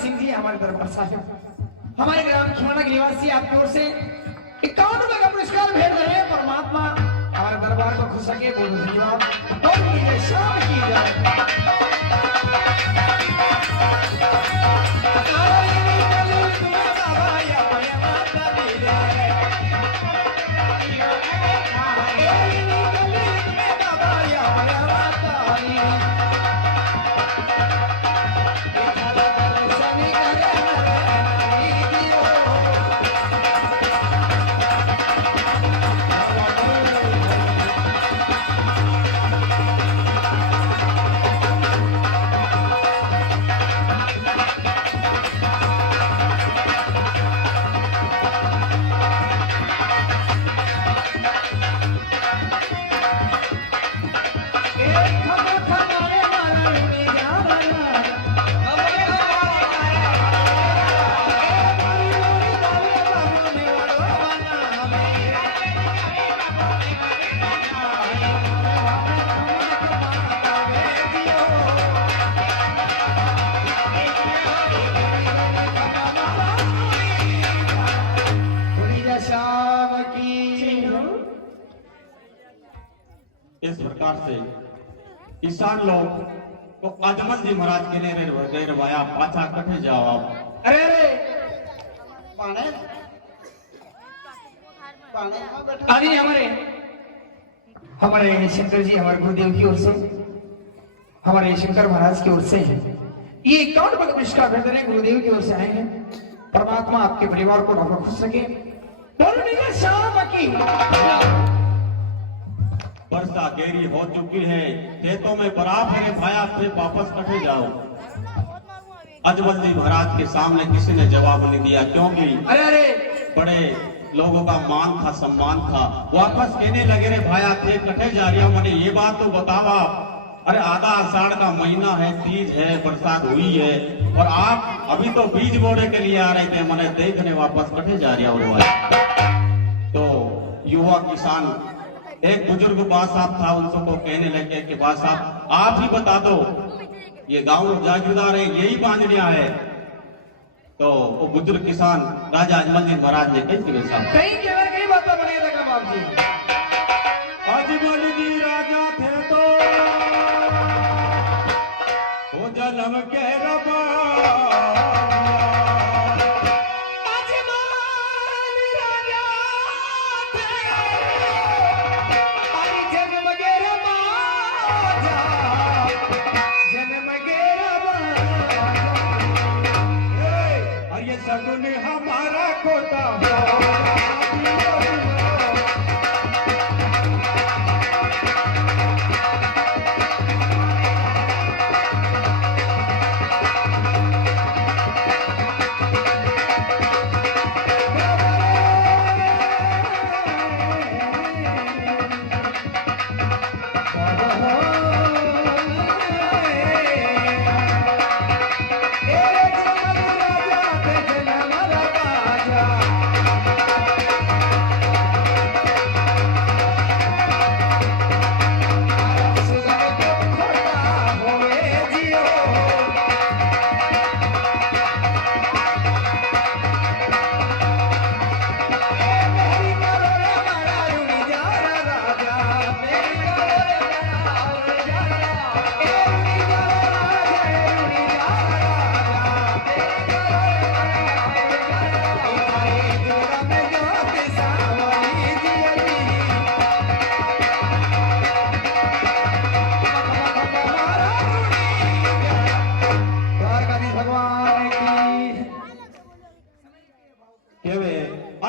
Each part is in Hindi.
सिंह जी हमारे दरबार साहिब हमारे ग्राम खिमाना के निवासी आपकी ओर से 51 रुपए का पुरस्कार भेज रहे हैं। परमात्मा हमारे दरबार को खुश सके। बोलो धन्यवाद और शाम की जाए। इस प्रकार से किसान लोग तो अजमल जी महाराज के लिए रवाया पाछा कटे जाओ आप। अरे पाने आदि हमारे हमारे शंकर जी हमारे गुरुदेव की ओर से हमारे शंकर महाराज की ओर से ये 51 रुपए का पुरस्कार भेज रहे हैं। गुरुदेव की ओर से आए हैं। परमात्मा आपके परिवार को ढाका खुश सके। बोलो शाम की वर्षा गहरी हो चुकी है। खेतों में बराबर है भाया थे वापस कटे जाओ। अजमल जी महाराज के सामने किसी ने जवाब नहीं दिया क्योंकि अरे बड़े लोगों का मान था सम्मान था। वापस कहने लगे रे भाया थे कटे जा रही हो। मैंने ये बात तो बतावा। अरे आधा आषाढ़ का महीना है तीज है बरसात हुई है और आप अभी तो बीज बोने के लिए आ रहे थे। मैंने देखने वापस कटे जा रही हो। तो युवा किसान एक बुजुर्ग बात साहब था उनको कहने लगे कि बात साहब आप ही बता दो ये गांव जागीरदार है यही बांधनिया है। तो वो बुजुर्ग किसान राजा अजमल जी महाराज ने कहीं बात बनेगा बाप जी। अजमल जी राजा थे तो वो जन्म के रबा सगुन हमारा खोता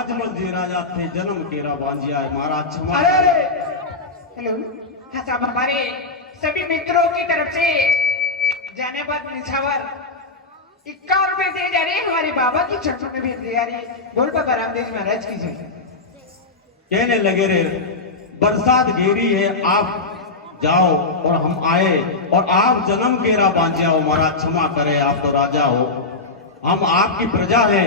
अजमल जी राजा थे जन्म केरा बांजिया है महाराज क्षमा। अरे हेलो हाँ साहब हमारे सभी मित्रों की तरफ से जाने पर निछावर 51 रुपए दे जा रहे हैं। हमारे बाबा की चरणों में भेज दे जा रही है। बोल बाबा रामदेव महाराज की जय। कहने लगे रे बरसात घेरी है आप जाओ और हम आए और आप जन्म केरा बांधिया हो महाराज क्षमा करे आप तो राजा हो हम आपकी प्रजा है।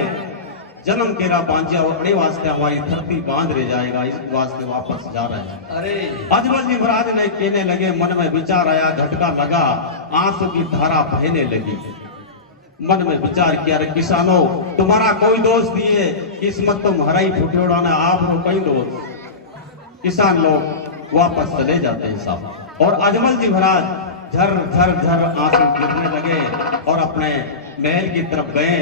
जन्म केरा बांधिया हो अड़े वास्ते हमारी धरती बांध रह जाएगा इस वास्ते वापस जा रहे हैं। अरे अजमल जी महाराज ने कहने लगे मन में विचार आया झटका लगा आंसू की धारा बहने लगी। मन में विचार किया, अरे किसानों तुम्हारा कोई दोष दिए, किस्मत तुम्हारा ही फुटेड़ा ना, आप हो कई दोस्त। किसान लोग वापस चले जाते हैं साहब। और अजमल जी महाराज झर झर झर आंसू गिरने लगे और अपने महल की तरफ गए।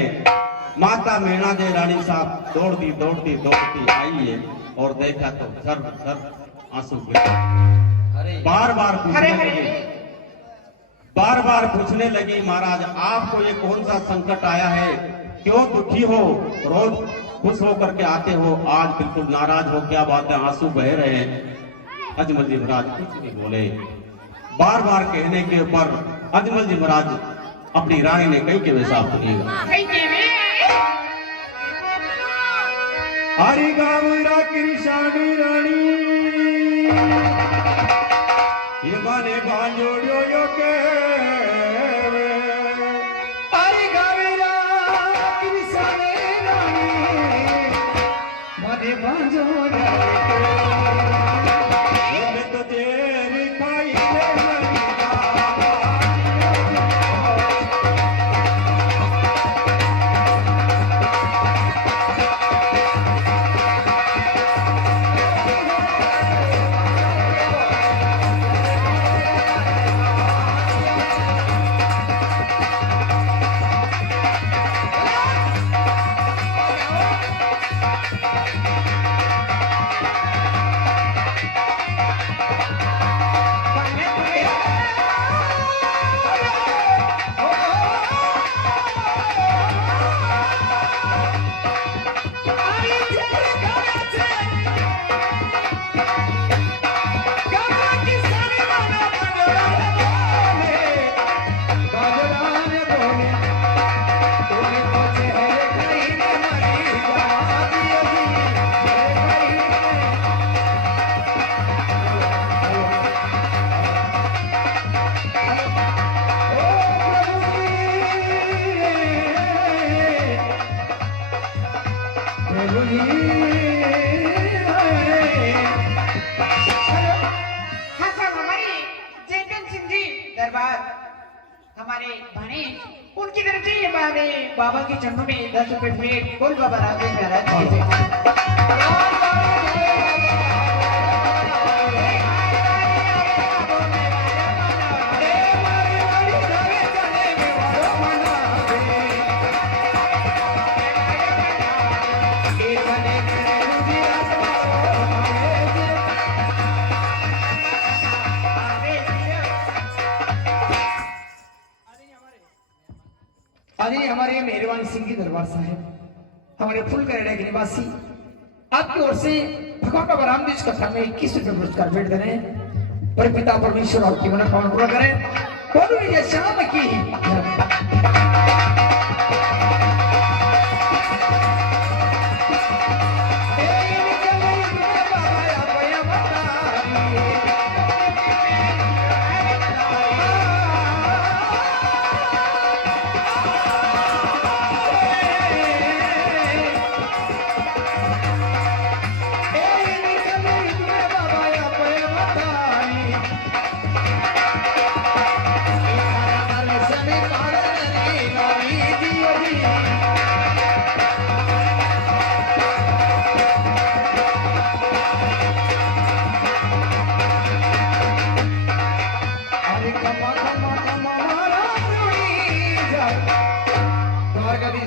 माता मीणा दे रानी साहब दौड़ती दौड़ती दौड़ती आई है और देखा तो झर झर आंसू गिर। बार बार पूछने लगी, महाराज आपको ये कौन सा संकट आया है, क्यों दुखी हो, रोज खुश होकर के आते हो, आज बिल्कुल नाराज हो, क्या बात है, आंसू बह रहे हैं। अजमल जी महाराज कुछ नहीं बोले। बार बार कहने के ऊपर अजमल जी महाराज अपनी रानी ने कही के वैसा सुनिएगा। हरि गावरा कृष्णी रानी ये माने बांजोड़ियो यो के अरे गावेरा कृष्णी रानी माने बांजोड़ियो ये तो तेरी खाई हमारे भाने उनकी तरफ से हमारे बाबा के चरणों में 10 रुपए भेंट बोल बाबा राजेश महाराज। आदरणीय हमारे मेहरबान सिंह जी दरबार साहब, हमारे फुल करेड़ा के निवासी, आपकी ओर से भगवान बाबा रामदेव जी कथा में 21 रुपये पुरस्कार भेंट देने पर पिता परमेश्वर आपकी मनोकामना पूरा करें। बोलो ये शाम की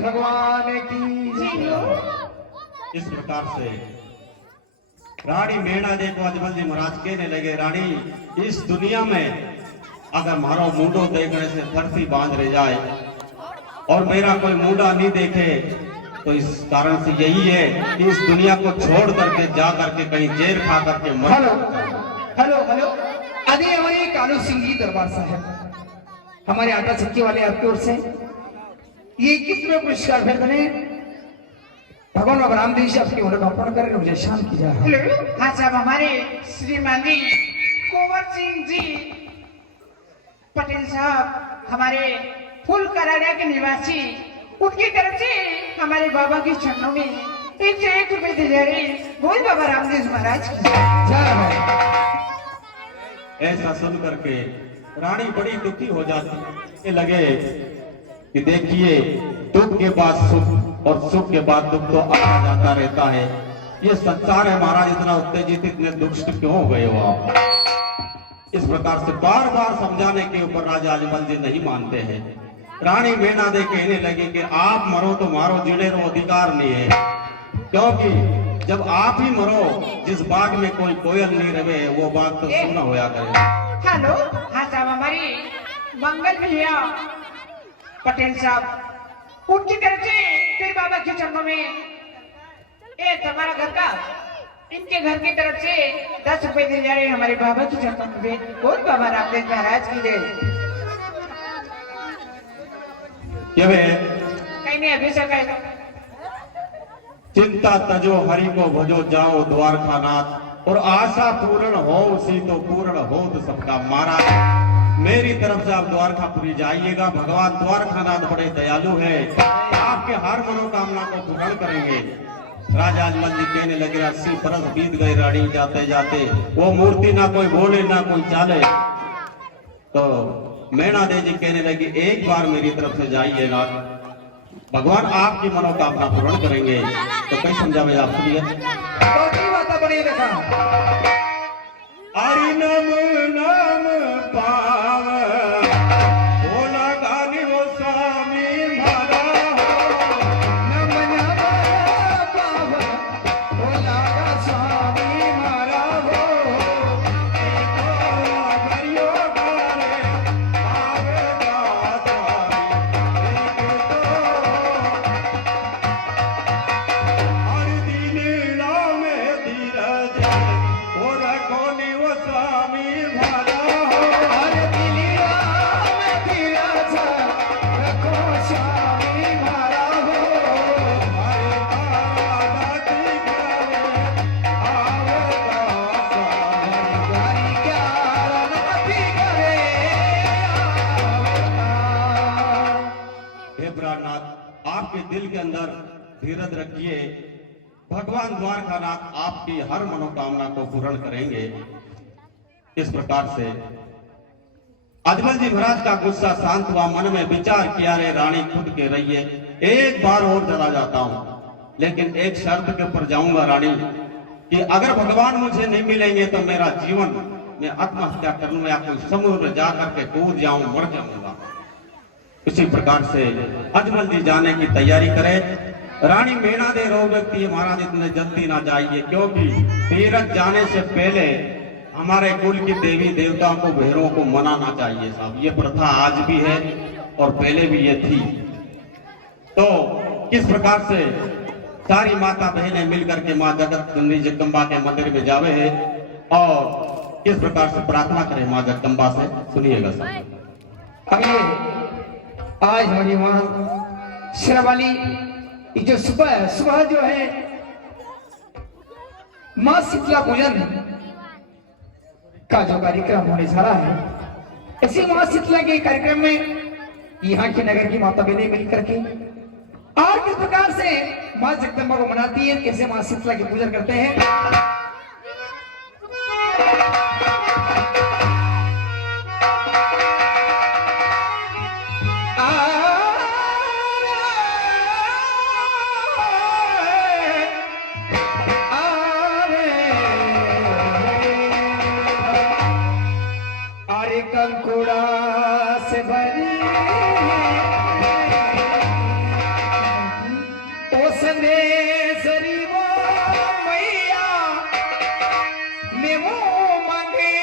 भगवान की। इस प्रकार से रानी मेणा दे को अजमल जी महाराज कहने लगे, रानी इस दुनिया में अगर मारो मुंडो देखने से धरती बांध रह जाए और मेरा कोई मुंडा नहीं देखे तो इस कारण से यही है कि इस दुनिया को छोड़ करके जा करके कहीं जेर खा करके मर। हेलो हेलो हेलो आदि हमारे कालू सिंह जी दरबार साहब, हमारे आटा चक्की वाले आपकी ओर से ये 21 रुपये पुरस्कार भेंट देने भगवान बाबा रामदेव जी आपकी मनोकामना कर मुझे शाम की जा। हाँ साहब, हमारे श्रीमानी कुंवर सिंह जी पटेल साहब, हमारे फुल कराड़ा के निवासी, उनकी तरफ से हमारे बाबा के चरणों में 101 रुपए दे जा रहे। बोल बाबा रामदेव महाराज की ऐसा सुन करके रानी बड़ी दुखी हो जाती लगे, कि देखिए दुख के बाद सुख और सुख के बाद दुख तो आता जाता रहता है। ये संसार है महाराज, इतना उत्तेजित इतने दुष्ट क्यों हो गए हो आप? इस प्रकार से बार बार समझाने के ऊपर राजा अजमल जी नहीं मानते हैं। रानी मेना दे कहने लगी कि आप मरो तो मारो, जीने रो अधिकार नहीं है, क्योंकि जब आप ही मरो जिस बाग में कोई कोयल नहीं रहे वो बाग तो सुना होया करे। हेलो, हाँ साहब, हमारी मंगल भैया पटेल साहब उनकी तरफ से फिर बाबा के चरणों में ये तुम्हारा घर का इनके घर की तरफ से 10 रुपए दिए जा रहे हैं हमारे बाबा की चरणों में। बोल बाबा रामदेव महाराज की जय। कहीं नहीं अभी से कहेगा चिंता तजो हरि को भजो जाओ द्वारकानाथ, और आशा पूर्ण हो उसी तो पूर्ण हो तो सबका मारा। मेरी तरफ से आप द्वारकापुरी जाइएगा, भगवान द्वारकानाथ बड़े दयालु है, आपके हर मनोकामना को पूर्ण करेंगे। राजा अजमल जी कहने लगे 80 बरस बीत गए रानी, जाते जाते वो मूर्ति ना कोई बोले ना कोई चाले। तो मैना दे जी कहने लगी एक बार मेरी तरफ से जाइए ना, भगवान आपकी मनोकामना पूर्ण करेंगे। तो कई समझावे आप सुनिए। हरि नम नाम पाव भोला गानी वो स्वामी मारा हो, नम नम पाव भोला स्वामी मारा हो, हरियो गारे आवेगा स्वामी, हर दिन राम धीरज वो रखो नि वो स्वामी मारा हो। हर दिलिया में धीरज रखो स्वामी मारा हो, हरे दाती गावे आवेगा स्वामी। हरि ज्ञान नति करे हे प्राणनाथ, आपके दिल के अंदर धीरज रखिए, भगवान द्वारकानाथ आपकी हर मनोकामना को पूर्ण करेंगे। इस प्रकार से अजमल जी महाराज का गुस्सा शांत हुआ, मन में विचार किया रे रानी खुद के रहिए, एक बार और चला जाता हूं, लेकिन एक शर्त के ऊपर जाऊंगा रानी, कि अगर भगवान मुझे नहीं मिलेंगे तो मेरा जीवन मैं आत्महत्या कर लूं या कोई समुद्र में जाकर के कूद जाऊं, मर जाऊंगा। इसी प्रकार से अजमल जी जाने की तैयारी करे। रानी मेना दे रो व्यक्ति महाराज इतने जल्दी ना जाइए, क्योंकि तीरथ जाने से पहले हमारे कुल की देवी देवताओं को भैरवों को मनाना चाहिए साहब। ये प्रथा आज भी है और पहले भी ये थी। तो किस प्रकार से सारी माता बहनें मिलकर के माँ जगत जननी जगदम्बा के मंदिर में जावे है और किस प्रकार से प्रार्थना करें माँ जगदम्बा से, सुनिएगा साहब। आइए आज हमारी माँ शेरावाली ये जो सुबह जो है माँ शीतला पूजन का जो कार्यक्रम होने जा रहा है, इसी माँ शीतला के कार्यक्रम में यहाँ की नगर की माता बहनें मिलकर के और किस प्रकार से माँ जगदम्बा को मनाती है, कैसे माँ शीतला की पूजन करते हैं। कंकुड़ा से भरी ओ संदेशरी वो मैया में वो मांगे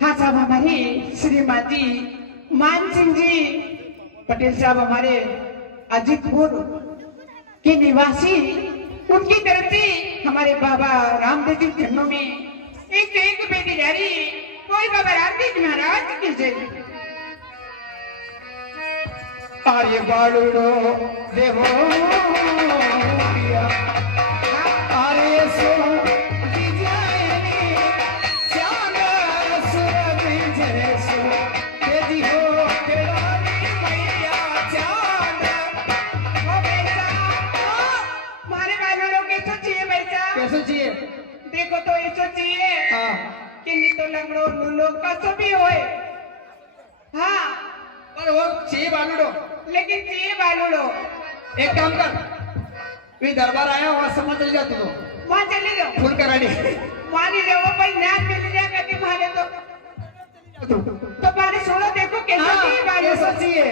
हाँ साहब, हमारी श्रीमती मान सिंह जी पटेल साहब हमारे अजीतपुर के निवासी, उनकी तरफ से हमारे बाबा रामदेव जी के चरणों में एक बेटी जा रही है। कोई बाबा रामदेव जी महाराज की जय। आर्य बालुडो देवो आर्य सो विजयनी श्याम सुर विजय सो तेजी हो केरानी मैया चांद। ओ बेटा, हमारे वालों लोग ऐसा चाहिए बेटा। कैसे चाहिए? देखो तो ऐसा चाहिए हाँ कि नहीं तो लंगड़ो लूलो का सभी होए। हाँ, पर वो चाहिए बालुडो। लेकिन चाहिए वालों। एक काम कर, ये दरबार आया वहां समझ चल जा तू तो। वहाँ चले जाओ, फुल करा दी मानी जाओ भाई, नाच मिल जाएगा कि माने तो माने सुनो, देखो कैसा चाहिए वालों। कैसा चाहिए?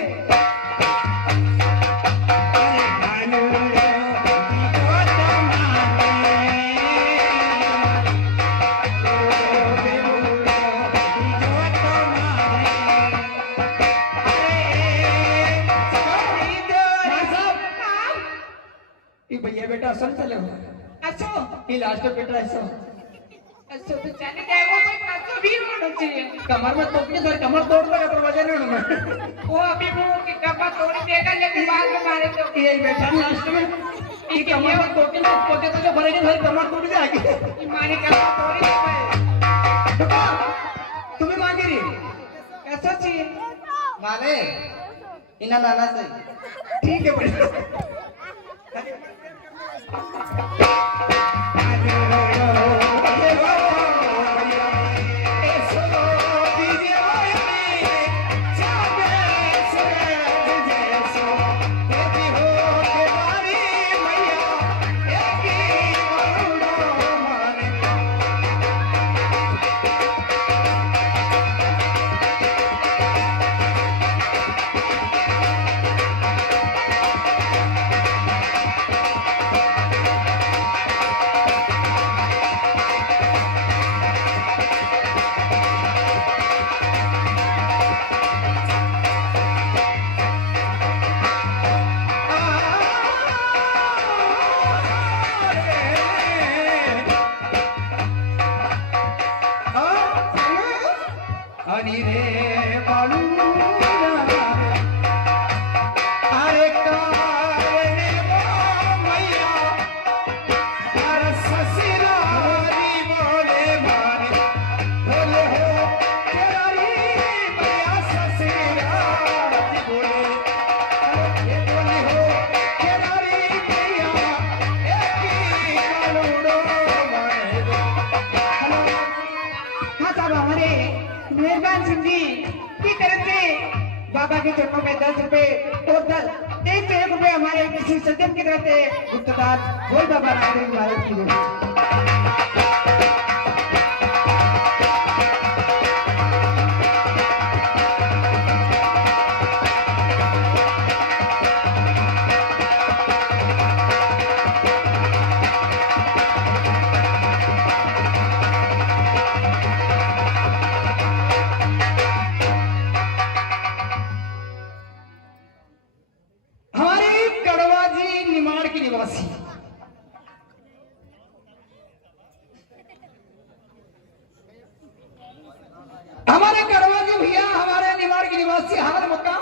ये भैया बेटा असल चले हो, असो ये लास्ट बेटा ऐसा असो तो चले जाएगा, पर असो भी होना चाहिए। कमर में तोड़ने सर कमर तोड़ देगा तो वजह नहीं होना। वो अभी वो की कपा तोड़ देगा, लेकिन बाद में मारे तो ये बेटा लास्ट में ये कमर में तोड़ने तो जो भरेगी सर कमर टूट जाएगी। मारे कपा तोड़ी तो बेटा तुम्हें मांगी रही कैसा चाहिए? माने इना नाना से ठीक है बेटा। आणि रे बाळू अरे कारणे मैया अरे ससुरारी बोले मारे बोले हो तेरी मैया ससुरारी बोले ये बोले हो तेरी मैया एक बालूडो मारे। हाँ साहब, हमारे मेहरबान सिंह जी की तरफ से बाबा के चरणों में 10 रुपए टोटल 1 रुपए हमारे किसी सज्जन की तरफ से गुप्तदान बोल बाबा रामदेव महाराज की जय। हमारे कड़वाजी निमाड़ की निवासी हमारे कड़वाजी भैया हमारे निमाड़ की निवासी हाल मुकाम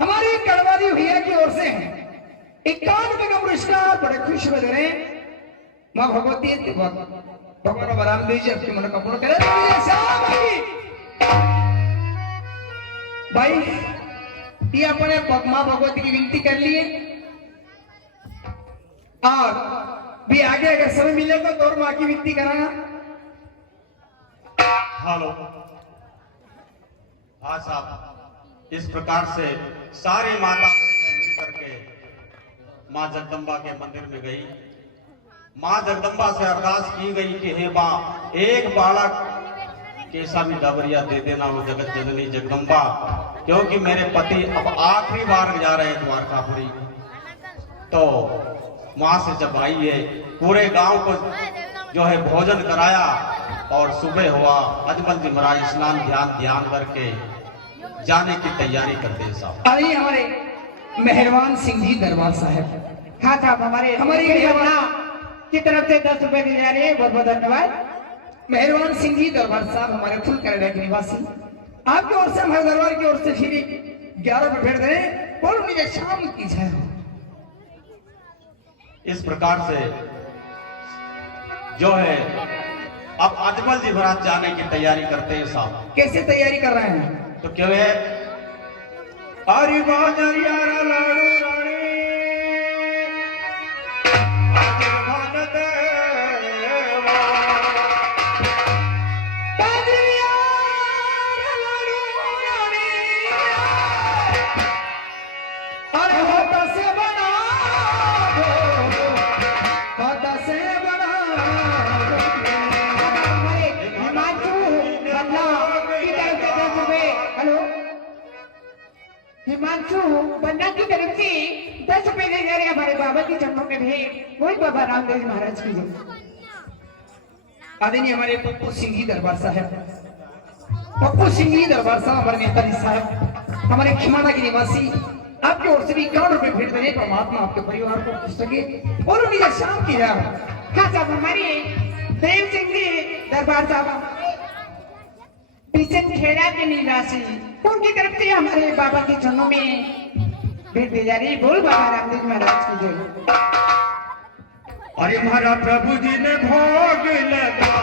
हमारे कड़वाजी भैया की ओर से 51 रुपए का पुरस्कार बड़े खुश हो रहे हैं। माँ भगवती भगवान रामदेव जी आपकी मनोकामना करे भाई। ये अपने माँ भगवती की विनती कर लिए और भी आगे अगर समय मिलेगा तो और माँ की विनती कराना। हेलो हाँ साहब, इस प्रकार से सारी माता बहनें मिल करके माँ जगदम्बा के मंदिर में गई। माँ जगदम्बा से अरदास की गई कि हे माँ, एक बालक कैसा भी डबरिया दे देना हो जगत जननी जगदम्बा, क्योंकि मेरे पति अब आखिरी बार जा रहे हैं द्वारकापुरी। तो माँ से जब आई है, पूरे गांव को जो है भोजन कराया और सुबह हुआ अजमल जी महाराज स्नान ध्यान करके जाने की तैयारी करते हैं साहब। अभी हमारे मेहरबान सिंह जी दरबार साहब, हाँ साहब हमारी की तरफ से 10 रुपए दिए जा रहे हैं, बहुत बहुत धन्यवाद। मेहरबान सिंह जी दरबार साहब हमारे फुल कनाडा के निवासी, आपकी ओर से हमारे दरबार की ओर से फिर 11 रुपए भेज दें, बोलो मुझे शाम की जय हो। इस प्रकार से जो है अब अजमल जी महाराज जाने की तैयारी करते हैं साहब। कैसे तैयारी कर रहे हैं? तो क्यों है अरे बाजरिया लाडू रानी आजमान देवा, बाजरिया लाडू रानी, अरे होता से बना दो, होता से बना दो। हमारे हिमांशु बन्ना की तरफ से 10 रुपए, हेलो हिमांशु बन्ना की तरफ से 10 रुपए दे जा रहे हैं हमारे बाबा के चरणों में भी, वही बाबा रामदेव जी महाराज की जय। आदरणीय हमारे पप्पू सिंह जी दरबार साहब, पप्पू सिंह जी दरबार साहब हमारे नेताजी साहब, हमारे खिमाना के निवासी, आपकी ओर से भी 1 रुपए भेंट देने परमात्मा आपके परिवार को खुश रखे और उन्हें शाम की जाए। हाँ साहब हमारे देव सिंह जी दरबार साहब बिशन खेड़ा के निवासी, उनकी तरफ से हमारे बाबा के चरणों में भेंट दी जा रही, बोल बाबा रामदेव जी महाराज की जय। अरे हमारा प्रभु जी ने भोग लगा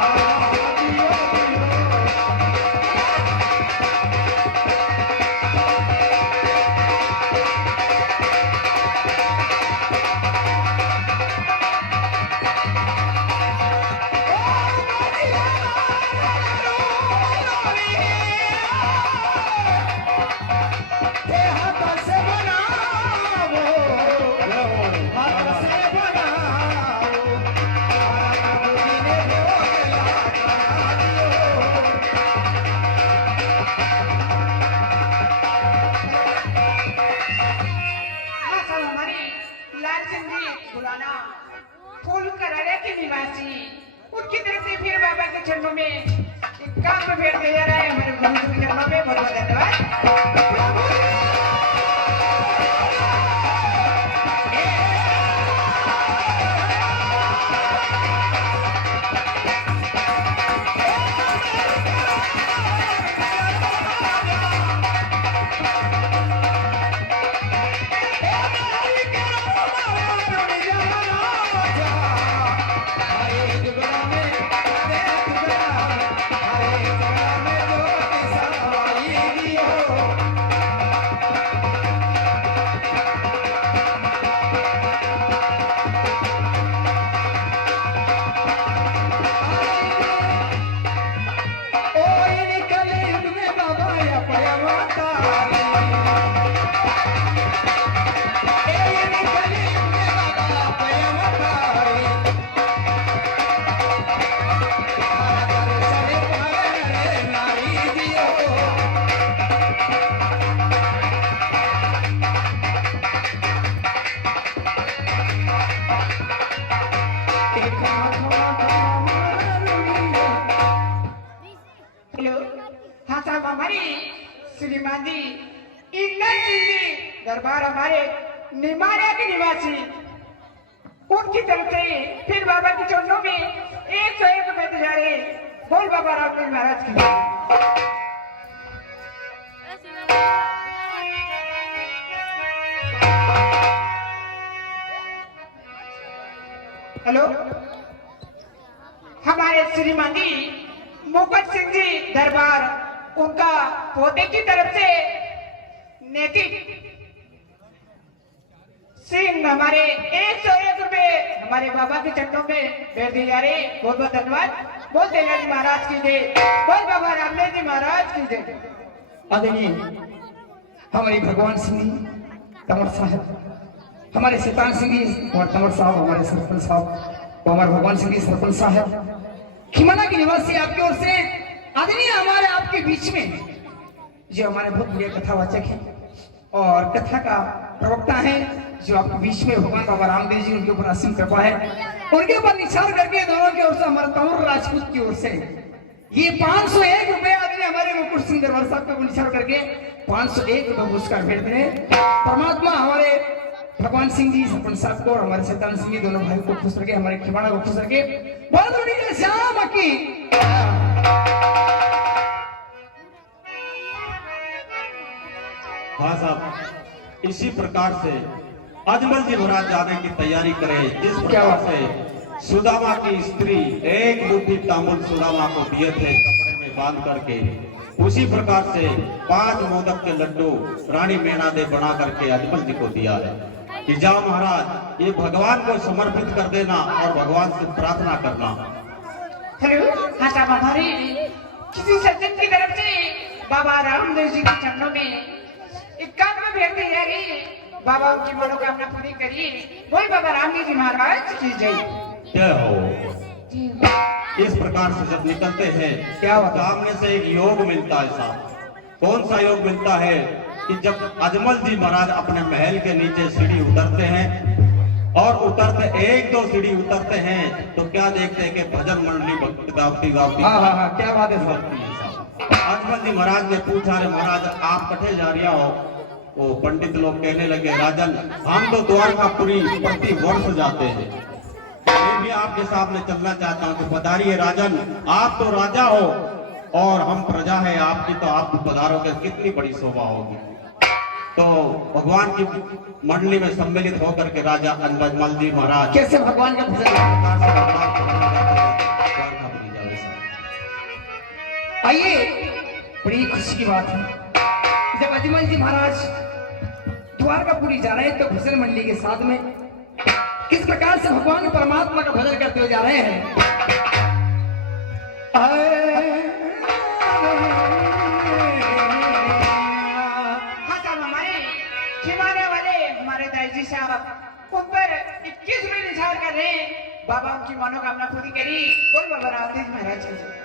फूल करारे के निवासी, उनकी तरफ से फिर बाबा के चरणों में एक काम में भेंट दिया रहा है हमारे गुरु जी के चरणों में, बहुत बहुत धन्यवाद। श्रीमान जी इंदर सिंह जी दरबार हमारे निमारिया के निवासी, उनकी तरफ से फिर बाबा के चरणों में 101 रुपए दिए जा रहे, बोल बाबा रामदेव महाराज की। हेलो हमारे श्रीमान जी मुकुट सिंह जी दरबार, उनका पोते की तरफ से नैतिक सिंह हमारे 101 रुपए हमारे बाबा के चरणों में भेज दिए जा रहे, बहुत बहुत धन्यवाद। बोल देगा जी महाराज की जय, बोल बाबा रामदेव जी महाराज की जय। आदरणीय हमारे भगवान सिंह जी तंवर साहब, हमारे शैतान सिंह जी और तंवर साहब, हमारे सरपंच साहब, हमारे भगवान सिंह जी सरपंच साहब, खिमाना के निवासी, आपकी ओर से आदरणीय हमारे आपके बीच में जो हमारे बहुत बड़े कथावाचक हैं और कथा का प्रवक्ता है, जो आपके बीच में भगवान बाबा रामदेव जी उनके ऊपर असीम कृपा है, उनके ऊपर निशान करके दोनों की ओर से हमारे तंवर राजपूत की ओर से ये 501 रुपए आदमी हमारे मुकुट सिंह दरबार साहब को निशान करके 501 रुपए पुरस्कार भेज रहे हैं। परमात्मा हमारे भगवान सिंह जी सरपंच साहब को और हमारे शैतान सिंह जी दोनों भाई को खुश रखे, हमारे खिवाड़ा को खुश रखे। बहुत बड़ी श्याम की हाँ साहब, इसी प्रकार से अजमल जी महाराज जाने की तैयारी करें। जिस प्रकार से सुदामा की स्त्री एक मुट्ठी तांबुल सुदामा को दिए थे कपड़े में बांध करके, उसी प्रकार से 5 मोदक के लड्डू रानी मेनादे बना करके अजमल जी को दिया है कि जाओ महाराज, ये भगवान को समर्पित कर देना और भगवान से प्रार्थना करना। हेलो, हाँ साहब, हमारी किसी सज्जन की तरफ से बाबा रामदेव जी के चरणों में 51 भेंट दी जा रही। बाबा की मनोकामना पूरी करिए। बोल बाबा रामदेव जी महाराज की जय। जय हो। इस प्रकार से जब निकलते हैं क्या होता है? सामने से एक योग मिलता है साहब। कौन सा योग मिलता है कि जब अजमल जी महाराज अपने महल के नीचे सीढ़ी उतरते हैं और उतरते 1-2 सीढ़ी उतरते हैं तो क्या देखते हैं कि भजन मंडली गाती गाती हाँ, क्या बात है सर। अजमल जी महाराज ने पूछा, अरे महाराज आप कटे जा रहा हो? वो पंडित लोग कहने लगे, राजन हम तो द्वारकापुरी प्रति वर्ष जाते हैं, मैं भी आपके सामने चलना चाहता हूँ। तो पधारिए राजन, आप तो राजा हो और हम प्रजा है आपकी, तो आप पधारोगे, कितनी बड़ी शोभा होगी। तो भगवान की मंडली में सम्मिलित होकर के राजा अजमल जी महाराज कैसे भगवान का भजन। आइए, बड़ी खुशी की बात है, जब अजमल जी महाराज द्वारकापुरी जा रहे हैं तो भजन मंडली के साथ में किस प्रकार से भगवान परमात्मा का भजन करते हुए जा रहे हैं। हाँ साहब, हमारे खिमाने वाले हमारे दाई साहब ऊपर 21 में निशान कर रहे हैं। बाबा उनकी मनोकामना पूरी करी। बोल बाबा रामदेव जी महाराज की जय।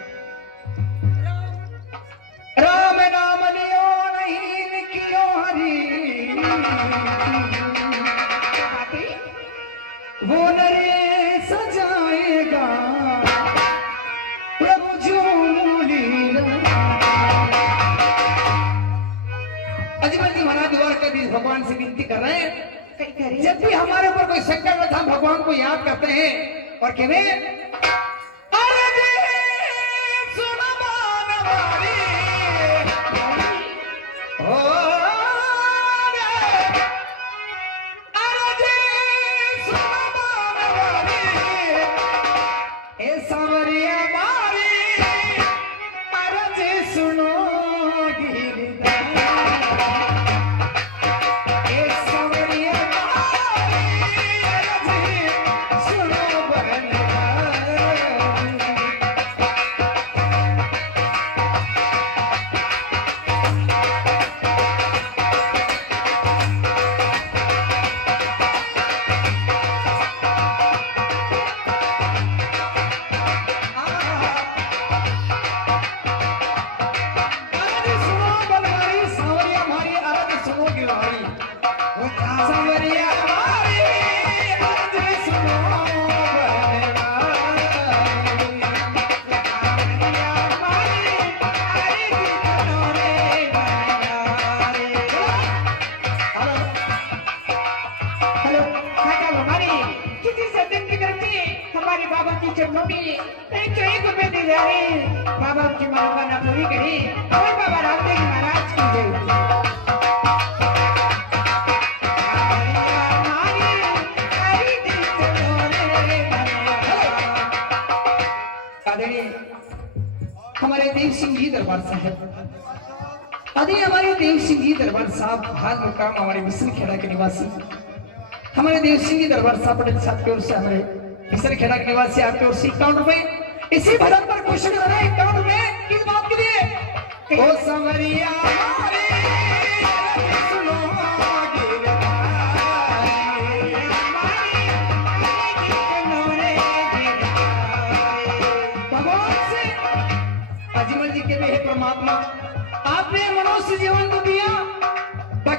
राम नाम लियो नहीं निकियो हरि, वो नरे सजाएगा प्रभु जो मूली। अजमल जी महाराज द्वारकाधीश भगवान से विनती कर रहे हैं, जब भी हमारे ऊपर कोई संकट में हम भगवान को याद करते हैं और कहते चरणों में 101 रुपए दे जा रहे हैं। बाबा की मनोकामना पूरी करी। और बाबा रामदेव जी महाराज की जय। हमारे देव सिंह जी दरबार साहब, आदि हमारे देव सिंह जी दरबार साहब हाल मुकाम हमारे मिशन खेड़ा के निवासी हमारे देव सिंह जी दरबार साहब पटेल साहब की ओर से हमारे मिशन खेड़ा के निवासी आपके ओर से 51 रुपए इसी भजन पर क्वेश्चन कर रहे हैं। 51 रुपए किस बात के लिए? ओ संवरिया परमात्मा आपने मनुष्य जीवन तो दिया,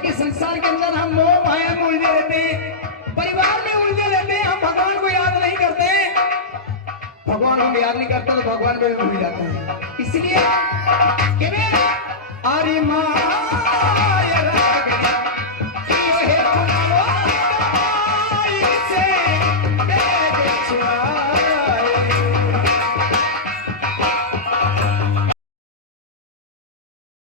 कि संसार के अंदर हम मोह माया में उलझे रहते हैं, परिवार में उलझे रहते हैं, हम भगवान को याद नहीं करते। भगवान को याद नहीं करते तो भगवान को भी भूल जाते हैं। इसलिए